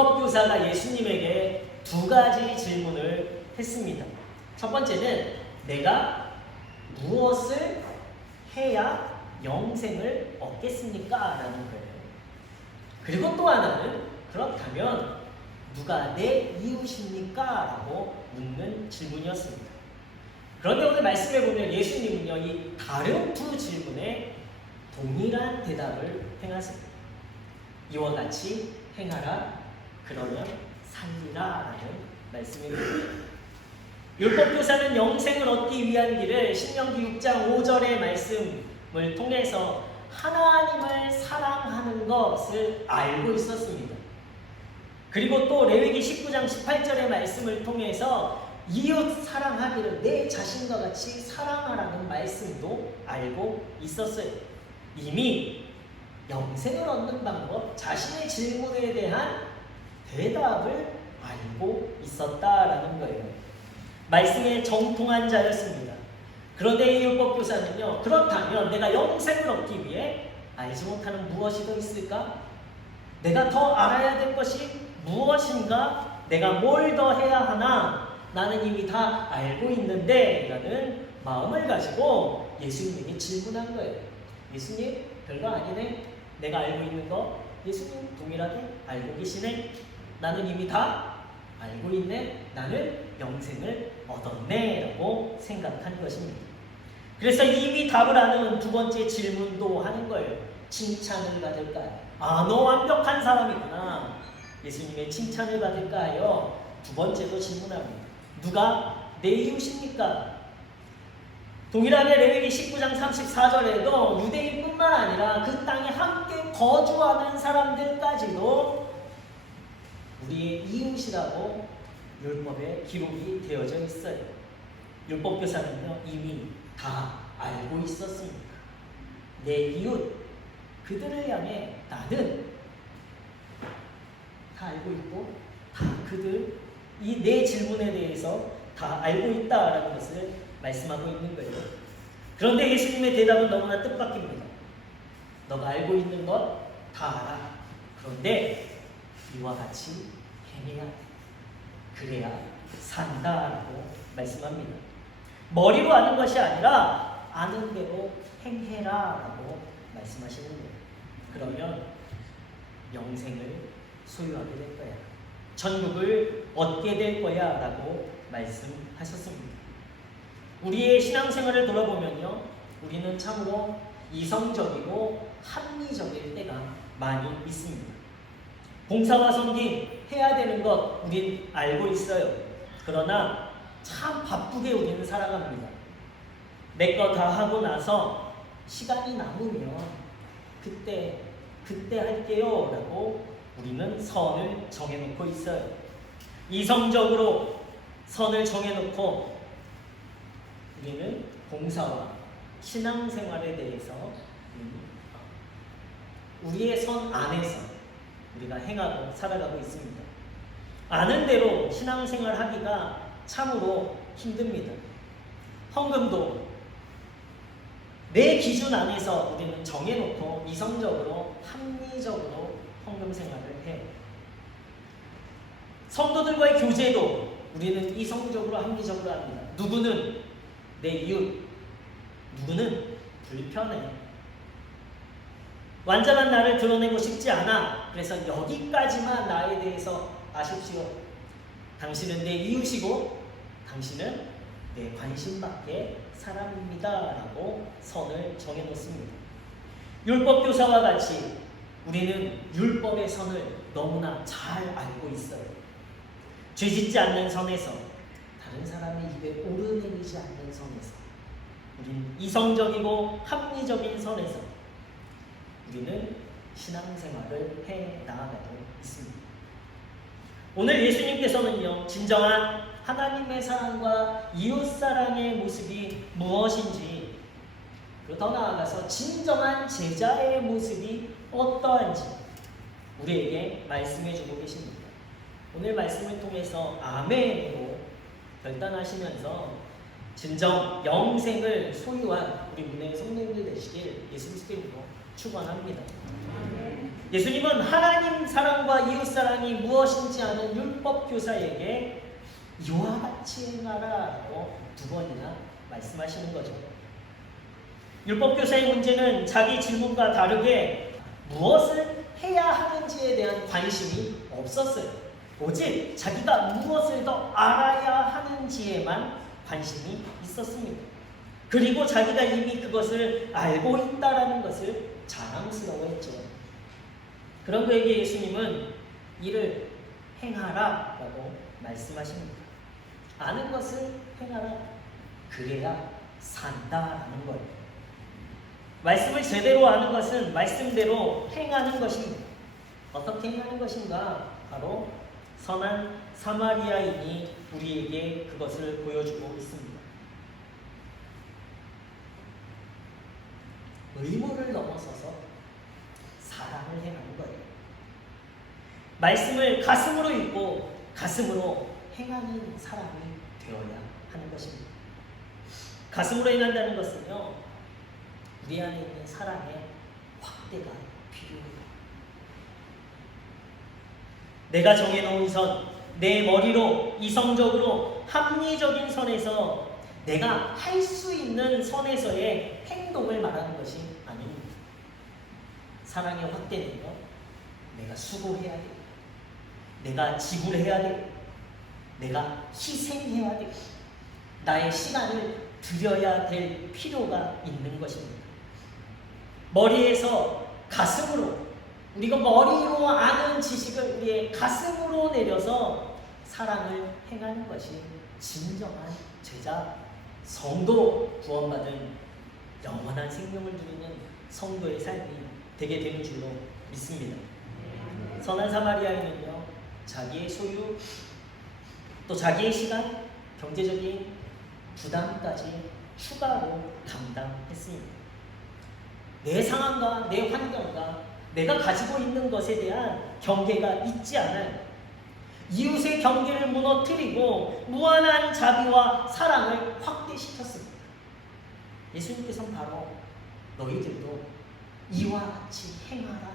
율법교사가 예수님에게 두 가지 질문을 했습니다. 첫 번째는 내가 무엇을 해야 영생을 얻겠습니까? 라는 거예요. 그리고 또 하나는 그렇다면 누가 내 이웃입니까? 라고 묻는 질문이었습니다. 그런데 오늘 말씀해 보면 예수님은요, 이 다른 두 질문에 동일한 대답을 행하십니다. 이와 같이 행하라, 그러면 살리라 라는 말씀입니다. 율법교사는 영생을 얻기 위한 길을 신명기 6장 5절의 말씀을 통해서 하나님을 사랑하는 것을 알고 있었습니다. 그리고 또 레위기 19장 18절의 말씀을 통해서 이웃 사랑하기를 내 자신과 같이 사랑하라는 말씀도 알고 있었어요. 이미 영생을 얻는 방법, 자신의 질문에 대한 대답을 알고 있었다라는 거예요. 말씀에 정통한 자였습니다. 그런데 이 율법교사는요, 그렇다면 내가 영생을 얻기 위해 알지 못하는 무엇이 더 있을까? 내가 더 알아야 될 것이 무엇인가? 내가 뭘 더 해야 하나? 나는 이미 다 알고 있는데 라는 마음을 가지고 예수님에게 질문한 거예요. 예수님, 별거 아니네. 내가 알고 있는 거 예수님 동일하게 알고 계시네. 나는 이미 다 알고 있네. 나는 영생을 얻었네 라고 생각한 것입니다. 그래서 이미 답을 아는 두 번째 질문도 하는 거예요. 칭찬을 받을까요? 아, 너 완벽한 사람이구나. 예수님의 칭찬을 받을까 하여 두 번째도 질문합니다. 누가 내 이웃입니까? 동일하게 레위기 19장 34절에도 유대인뿐만 아니라 그 땅에 함께 거주하는 사람들까지도 우리의 이웃이라고 율법에 기록이 되어져 있어요. 율법교사는요, 이미 다 알고 있었습니다. 내 이웃, 그들을 향해 나는 다 알고 있고 다 그들, 이 내 질문에 대해서 다 알고 있다라는 것을 말씀하고 있는 거예요. 그런데 예수님의 대답은 너무나 뜻밖입니다. 너가 알고 있는 것 다 알아. 그런데 이와 같이 행해야 돼. 그래야 산다라고 말씀합니다. 머리로 아는 것이 아니라 아는 대로 행해라라고 말씀하시는 거예요. 그러면 영생을 소유하게 될 거야. 천국을 얻게 될 거야 라고 말씀하셨습니다. 우리의 신앙생활을 돌아보면요, 우리는 참으로 이성적이고 합리적일 때가 많이 있습니다. 봉사와 섬김 해야 되는 것 우린 알고 있어요. 그러나 참 바쁘게 우리는 살아갑니다. 내 거 다 하고 나서 시간이 남으면 그때 할게요 라고 우리는 선을 정해놓고 있어요. 이성적으로 선을 정해놓고 우리는 봉사와 신앙생활에 대해서 우리의 선 안에서 우리가 행하고 살아가고 있습니다. 아는 대로 신앙생활 하기가 참으로 힘듭니다. 헌금도 내 기준 안에서 우리는 정해놓고 이성적으로 합리적으로 헌금 생활을 해요. 성도들과의 교제도 우리는 이성적으로 합리적으로 합니다. 누구는 내 이웃, 누구는 불편해. 완전한 나를 드러내고 싶지 않아. 그래서 여기까지만 나에 대해서 아십시오. 당신은 내 이웃이고 당신은 내 관심밖에 사람입니다 라고 선을 정해놓습니다. 율법교사와 같이 우리는 율법의 선을 너무나 잘 알고 있어요. 죄짓지 않는 선에서, 다른 사람의 입에 오르내리지 않는 선에서, 우리는 이성적이고 합리적인 선에서 우리는 신앙생활을 해나가고 있습니다. 오늘 예수님께서는요, 진정한 하나님의 사랑과 이웃사랑의 모습이 무엇인지, 그리고 더 나아가서 진정한 제자의 모습이 어떠한지 우리에게 말씀해주고 계십니다. 오늘 말씀을 통해서 아멘으로 결단하시면서 진정 영생을 소유한 우리 문혜의 성도님들 되시길 예수 그리스도 이름으로 축원합니다. 예수님은 하나님 사랑과 이웃 사랑이 무엇인지 아는 율법 교사에게 이와 같이 행하라라고 2번이나 말씀하시는 거죠. 율법 교사의 문제는 자기 질문과 다르게 무엇을 해야 하는지에 대한 관심이 없었어요. 오직 자기가 무엇을 더 알아야 하는지에만 관심이 있었습니다. 그리고 자기가 이미 그것을 알고 있다라는 것을 자랑스러워했죠. 그런 그에게 예수님은 이를 행하라라고 말씀하십니다. 아는 것을 행하라. 그래야 산다라는 거예요. 말씀을 제대로 아는 것은 말씀대로 행하는 것입니다. 어떻게 행하는 것인가? 바로 선한 사마리아인이 우리에게 그것을 보여주고 있습니다. 의무를 넘어서서 사랑을 행하는 거예요. 말씀을 가슴으로 읽고 가슴으로 행하는 사람이 되어야 하는 것입니다. 가슴으로 행한다는 것은요, 우리 안에 있는 사랑의 확대가 필요합니다. 내가 정해놓은 선, 내 머리로 이성적으로 합리적인 선에서 내가 할 수 있는 선에서의 행동을 말하는 것이 아닙니다. 사랑의 확대는요, 내가 수고해야 돼. 내가 지불해야 돼. 내가 희생해야 돼. 나의 시간을 들여야 될 필요가 있는 것입니다. 머리에서 가슴으로, 우리가 머리로 아는 지식을 우리의 가슴으로 내려서 사랑을 행하는 것이 진정한 제자, 성도 구원받은 영원한 생명을 누리는 성도의 삶이 되게 되는 줄로 믿습니다. 선한 사마리아인은요, 자기의 소유, 또 자기의 시간, 경제적인 부담까지 추가로 감당했습니다. 내 상황과 내 환경과 내가 가지고 있는 것에 대한 경계가 있지 않아요. 이웃의 경계를 무너뜨리고 무한한 자비와 사랑을 확대시켰습니다. 예수님께서는 바로 너희들도 이와 같이 행하라.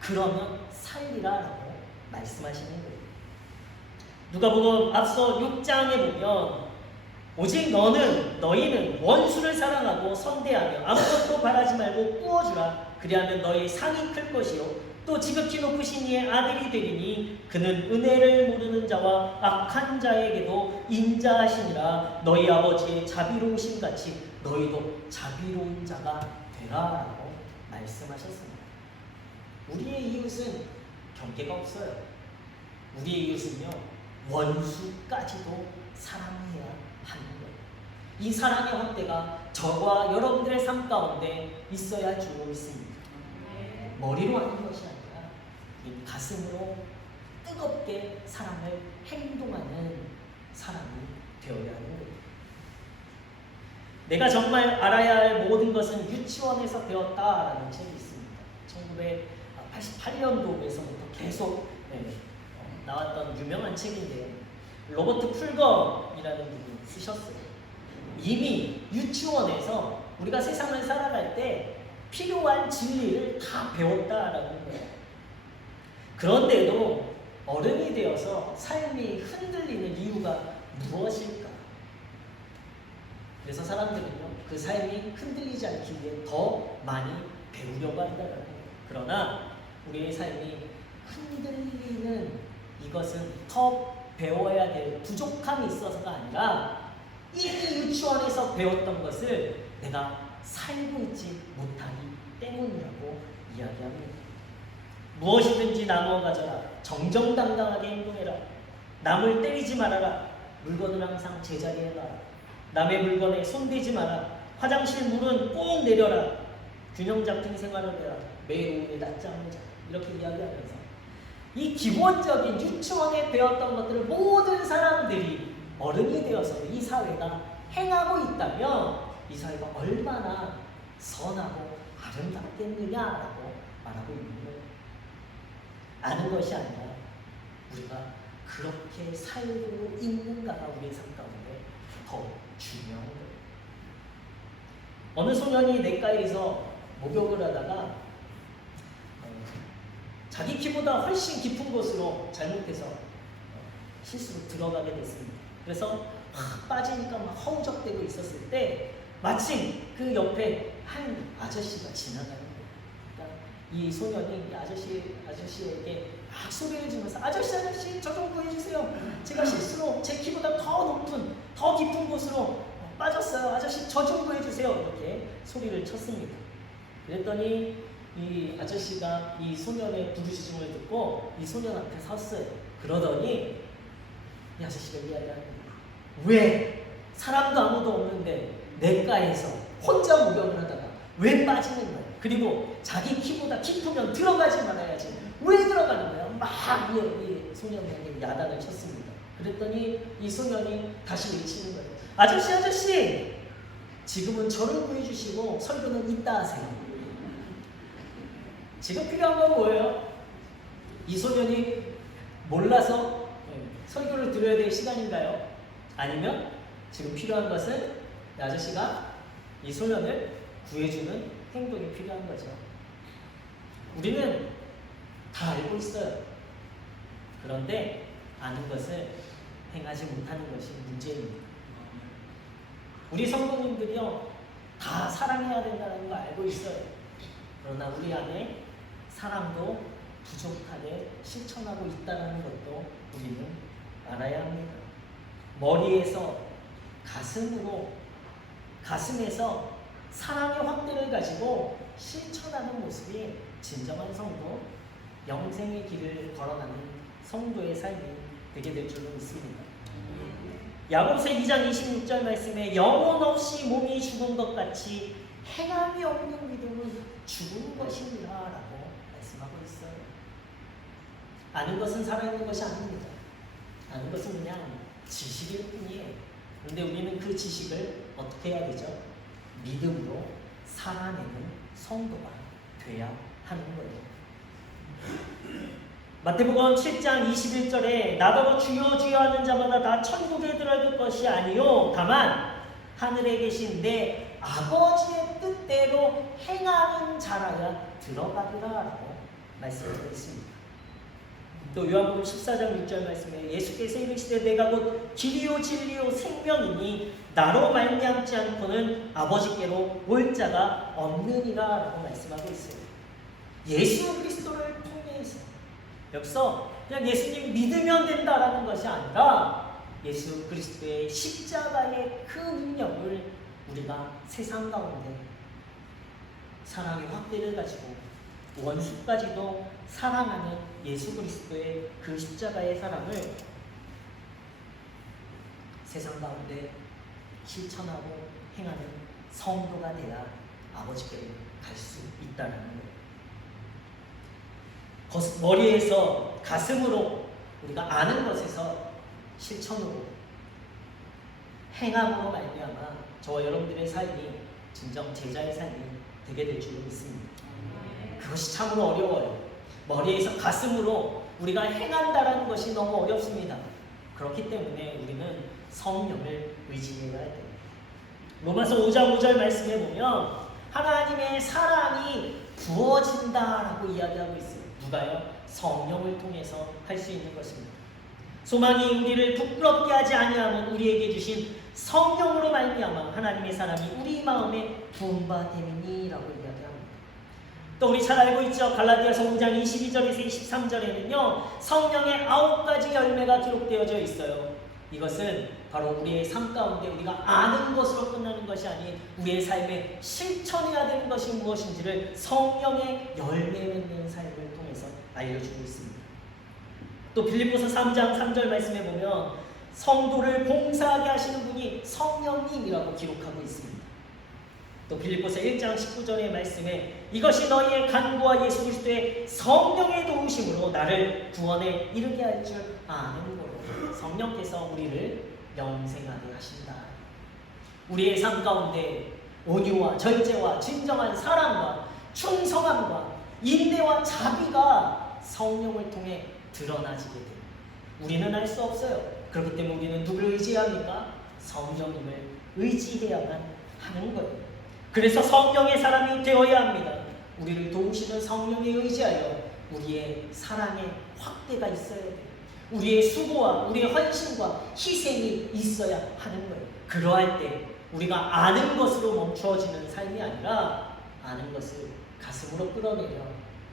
그러면 살리라라고 말씀하시는 거예요. 누가복음 앞서 6장에 보면 오직 너희는 원수를 사랑하고 선대하며 아무것도 바라지 말고 꾸어주라. 그리하면 너희 상이 클 것이요 또 지극히 높으신 이의 아들이 되리니 그는 은혜를 모르는 자와 악한 자에게도 인자하시니라. 너희 아버지의 자비로우심 같이 너희도 자비로운 자가 되라라고 말씀하셨습니다. 우리의 이웃은 경계가 없어요. 우리의 이웃은요, 원수까지도 사랑해야 하는 거예요. 이 사랑의 확대가 저와 여러분들의 삶 가운데 있어야 할 줄로 믿습니다. 머리로 하는 것이 아니라 이 가슴으로 뜨겁게 사랑을 행동하는 사람이 되어야 하는 거예요. 내가 정말 알아야 할 모든 것은 유치원에서 배웠다라는 책이 있습니다. 1988년도에서부터 계속 나왔던 유명한 책인데요. 로버트 풀검이라는 분이 쓰셨어요. 이미 유치원에서 우리가 세상을 살아갈 때 필요한 진리를 다 배웠다라는 거예요. 그런데도 어른이 되어서 삶이 흔들리는 이유가 무엇일까? 그래서 사람들은요, 그 삶이 흔들리지 않기 위해 더 많이 배우려고 한다는 거예요. 그러나 우리의 삶이 흔들리는 이것은 더 배워야 될 부족함이 있어서가 아니라 이미 유치원에서 배웠던 것을 내가 살고 있지 못하기 때문이라고 이야기합니다. 무엇이든지 나누어 가져라. 정정당당하게 행동해라. 남을 때리지 말아라. 물건을 항상 제자리에 놔라. 남의 물건에 손대지 마라. 화장실 문은 꼭 내려라. 균형 잡힌 생활을 해라. 매일 오후에 낮잠을 자. 이렇게 이야기하면서 이 기본적인 유치원에 배웠던 것들을 모든 사람들이 어른이 되어서 이 사회가 행하고 있다면 이 사회가 얼마나 선하고 아름답겠느냐라고 말하고 있는 거예요. 아는 것이 아니라 우리가 그렇게 살고 있는가가 우리의 삶 가운데 더 중요한 거예요. 어느 소년이 냇가에서 목욕을 하다가 키보다 훨씬 깊은 곳으로 잘못해서 실수로 들어가게 됐습니다. 그래서 확 빠지니까 막 허우적대고 있었을 때 마침 그 옆에 한 아저씨가 지나가는 거예요. 그러니까 이 소년이 이 아저씨에게 막 소리를 지면서 아저씨 저 좀 구해주세요. 제가 실수로 제 키보다 더 높은 더 깊은 곳으로 빠졌어요. 아저씨 저 좀 구해주세요. 이렇게 소리를 쳤습니다. 그랬더니 이 아저씨가 이 소년의 부르짖음을 듣고 이 소년 앞에 섰어요. 그러더니 이 아저씨가 이야기하는 거예요. 왜 사람도 아무도 없는데 냇가에서 혼자 목욕을 하다가 왜 빠지는 거야? 그리고 자기 키보다 깊으면 들어가지 말아야지 왜 들어가는 거야? 막 이 소년에게 야단을 쳤습니다. 그랬더니 이 소년이 다시 외치는 거예요. 아저씨 지금은 저를 구해주시고 설교는 이따 하세요. 지금 필요한 건 뭐예요? 이 소년이 몰라서 설교를 들어야 될 시간인가요? 아니면 지금 필요한 것은 이 아저씨가 이 소년을 구해주는 행동이 필요한 거죠. 우리는 다 알고 있어요. 그런데 아는 것을 행하지 못하는 것이 문제입니다. 우리 성도님들이요 다 사랑해야 된다는 거 알고 있어요. 그러나 우리 안에 사랑도 부족하게 실천하고 있다는 것도 우리는 알아야 합니다. 머리에서 가슴에서 사랑의 확대를 가지고 실천하는 모습이 진정한 성도, 영생의 길을 걸어가는 성도의 삶이 되게 될 줄로 믿습니다. 야고보서 2장 26절 말씀에 영혼 없이 몸이 죽은 것 같이 행함이 없는 믿음은 죽은 것이니라 라고 말씀하고 있어요. 아는 것은 살아있는 것이 아닙니다. 아는 것은 그냥 지식일 뿐이에요. 그런데 우리는 그 지식을 어떻게 해야 되죠? 믿음으로 살아내는 성도가 돼야 하는 거예요. 마태복음 7장 21절에 나더러 주여 주여 하는 자마다 다 천국에 들어갈 것이 아니요 다만 하늘에 계신 내 아버지의 뜻대로 행하는 자라야 들어가리라 라고 말씀하고 있습니다. 또 요한복음 14장 6절 말씀에 예수께서 이르시되 내가 곧 길이요 진리요 생명이니 나로 말미암지 않고는 아버지께로 올 자가 없느니라 라고 말씀하고 있어요. 예수 그리스도를 통해서 여기서 그냥 예수님 믿으면 된다라는 것이 아니라 예수 그리스도의 십자가의 그 능력을 우리가 세상 가운데 사랑의 확대를 가지고 원수까지도 사랑하는 예수 그리스도의 그 십자가의 사랑을 세상 가운데 실천하고 행하는 성도가 되야 아버지께로 갈 수 있다는 거예요. 머리에서 가슴으로 우리가 아는 것에서 실천으로 행함으로 말미암아 저와 여러분들의 삶이 진정 제자의 삶이 되게 될 줄로 믿습니다. 그것이 참으로 어려워요. 머리에서 가슴으로 우리가 행한다라는 것이 너무 어렵습니다. 그렇기 때문에 우리는 성령을 의지해야 돼요. 로마서 5장 5절 말씀에 보면 하나님의 사랑이 부어진다라고 이야기하고 있어요. 누가요? 성령을 통해서 할 수 있는 것입니다. 소망이 우리를 부끄럽게 하지 아니하면 우리에게 주신 성령으로 말미암아 하나님의 사랑이 우리 마음에 부음받음이니라고 이야기합니다. 또 우리 잘 알고 있죠. 갈라디아서 5장 22절에서 23절에는요 성령의 9가지 열매가 기록되어져 있어요. 이것은 바로 우리의 삶 가운데 우리가 아는 것으로 끝나는 것이 아닌 우리의 삶에 실천해야 되는 것이 무엇인지를 성령의 열매 맺는 삶을 통해서 알려주고 있습니다. 또 빌립보서 3장 3절 말씀에 보면 성도를 봉사하게 하시는 분이 성령님이라고 기록하고 있습니다. 또 빌립보서 1장 19절의 말씀에 이것이 너희의 간구와 예수 그리스도의 성령의 도우심으로 나를 구원에 이르게 할 줄 아는 거로 성령께서 우리를 영생하게 하신다. 우리의 삶 가운데 온유와 절제와 진정한 사랑과 충성함과 인내와 자비가 성령을 통해 드러나지게 됩니다. 우리는 알 수 없어요. 그렇기 때문에 우리는 누구를 의지해야 합니까? 성령님을 의지해야만 하는 거예요. 그래서 성령의 사람이 되어야 합니다. 우리를 도우시는 성령에 의지하여 우리의 사랑의 확대가 있어야 돼요. 우리의 수고와 우리의 헌신과 희생이 있어야 하는 거예요. 그러할 때 우리가 아는 것으로 멈추어지는 삶이 아니라 아는 것을 가슴으로 끌어내려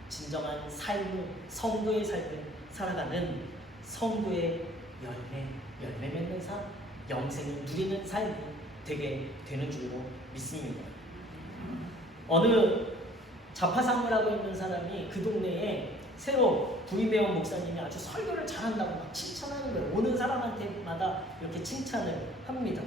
진정한 삶을, 성도의 삶을 살아가는 성도의 열매 맺는 삶, 영생을 누리는 삶이 되게 되는 줄로 믿습니다. 어느 자파상을 하고 있는 사람이 그 동네에 새로 부임해온 목사님이 아주 설교를 잘한다고 막 칭찬하는 거예요. 오는 사람한테마다 이렇게 칭찬을 합니다.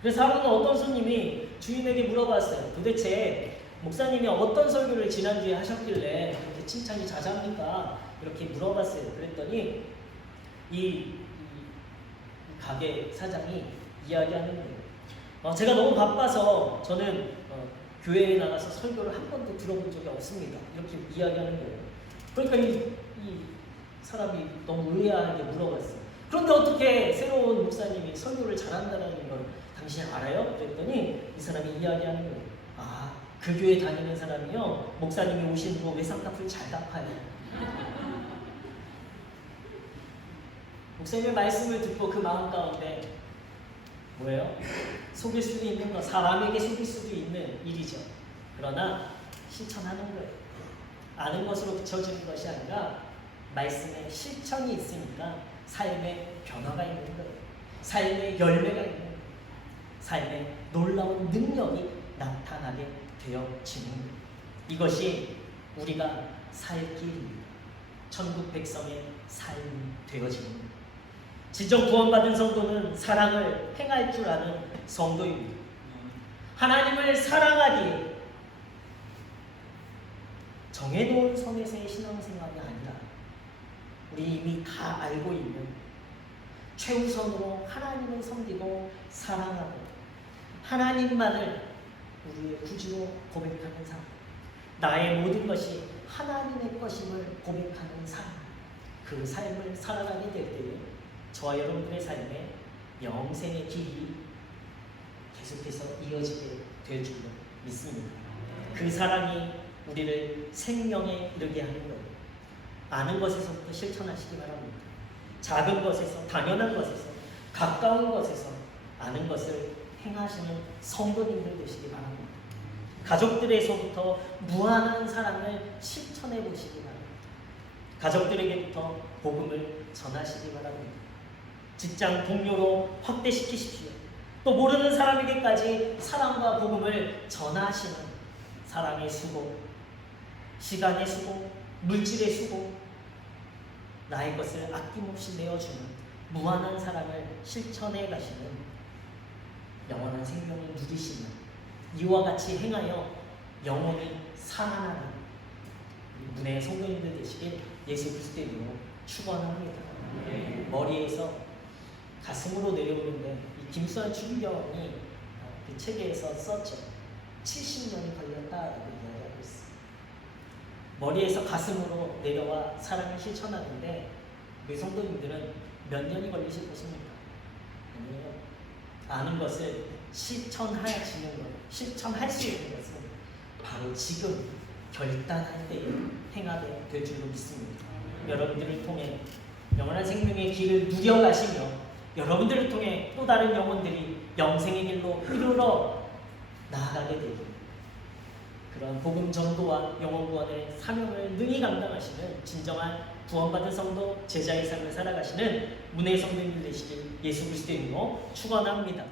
그래서 하루는 어떤 손님이 주인에게 물어봤어요. 도대체 목사님이 어떤 설교를 지난주에 하셨길래 그렇게 칭찬이 자자합니까? 이렇게 물어봤어요. 그랬더니 이 가게 사장이 이야기하는 거예요. 제가 너무 바빠서 저는 교회에 나가서 설교를 한 번도 들어본 적이 없습니다. 이렇게 이야기하는 거예요. 그러니까 이 사람이 너무 의아하게 물어봤어요. 그런데 어떻게 새로운 목사님이 설교를 잘한다는 걸 당신이 알아요? 그랬더니 이 사람이 이야기하는 거예요. 그 교회 다니는 사람이요, 목사님이 오시는 거 외상값을 잘 갚아요. 목사님의 말씀을 듣고 그 마음 가운데 뭐예요? 속일 수도 있는 거, 사람에게 속일 수도 있는 일이죠. 그러나 실천하는 거예요. 아는 것으로 그쳐지는 것이 아니라 말씀에 실천이 있으니까 삶의 변화가 있는 거예요. 삶의 열매가 있는 거예요. 삶의 놀라운 능력이 나타나게 되어지는 거예요. 이것이 우리가 살 길입니다. 천국 백성의 삶이 되어지는 거예요. 진정 구원받은 성도는 사랑을 행할 줄 아는 성도입니다. 하나님을 사랑하기에 정해놓은 선에서의 신앙생활이 아니라 우리 이미 다 알고 있는 최우선으로 하나님을 섬기고 사랑하고 하나님만을 우리의 구주로 고백하는 삶, 나의 모든 것이 하나님의 것임을 고백하는 삶, 그 삶을 살아가게 될 때에 저와 여러분들의 삶에 영생의 길이 계속해서 이어지게 될 줄로 믿습니다. 그 사랑이 우리를 생명에 이르게 하는 거예요. 아는 것에서부터 실천하시기 바랍니다. 작은 것에서, 당연한 것에서, 가까운 것에서 아는 것을 행하시는 성도님들 되시기 바랍니다. 가족들에서부터 무한한 사랑을 실천해 보시기 바랍니다. 가족들에게부터 복음을 전하시기 바랍니다. 직장 동료로 확대시키십시오. 또 모르는 사람에게까지 사랑과 복음을 전하시는 사랑의 수고, 시간의 수고, 물질의 수고, 나의 것을 아낌없이 내어주는 무한한 사랑을 실천해 가시는 영원한 생명을 누리시는 이와 같이 행하여 영원히 살아나는 문의 성도님들 되시길 예수 그리스도의 이름으로 축원합니다. 머리에서 가슴으로 내려오는데 이 김수환 추기경이 그 책에서 썼죠. 70년이 걸렸다라고 이야기하고 있어요. 머리에서 가슴으로 내려와 사랑을 실천하는데 우리 성도님들은 몇 년이 걸리실 것입니까? 아니에요. 아는 것을 실천하시는 것, 실천할 수 있는 것은 바로 지금 결단할 때에 행하게 될 줄로 믿습니다. 여러분들을 통해 영원한 생명의 길을 누려가시며 여러분들을 통해 또 다른 영혼들이 영생의 길로 이르러 나아가게 되길, 그런 복음 전도와 영혼 구원의 사명을 능히 감당하시는 진정한 구원받은 성도 제자의 삶을 살아가시는 문의 성도님들 되시길 예수 그리스도의 이름으로 축원합니다.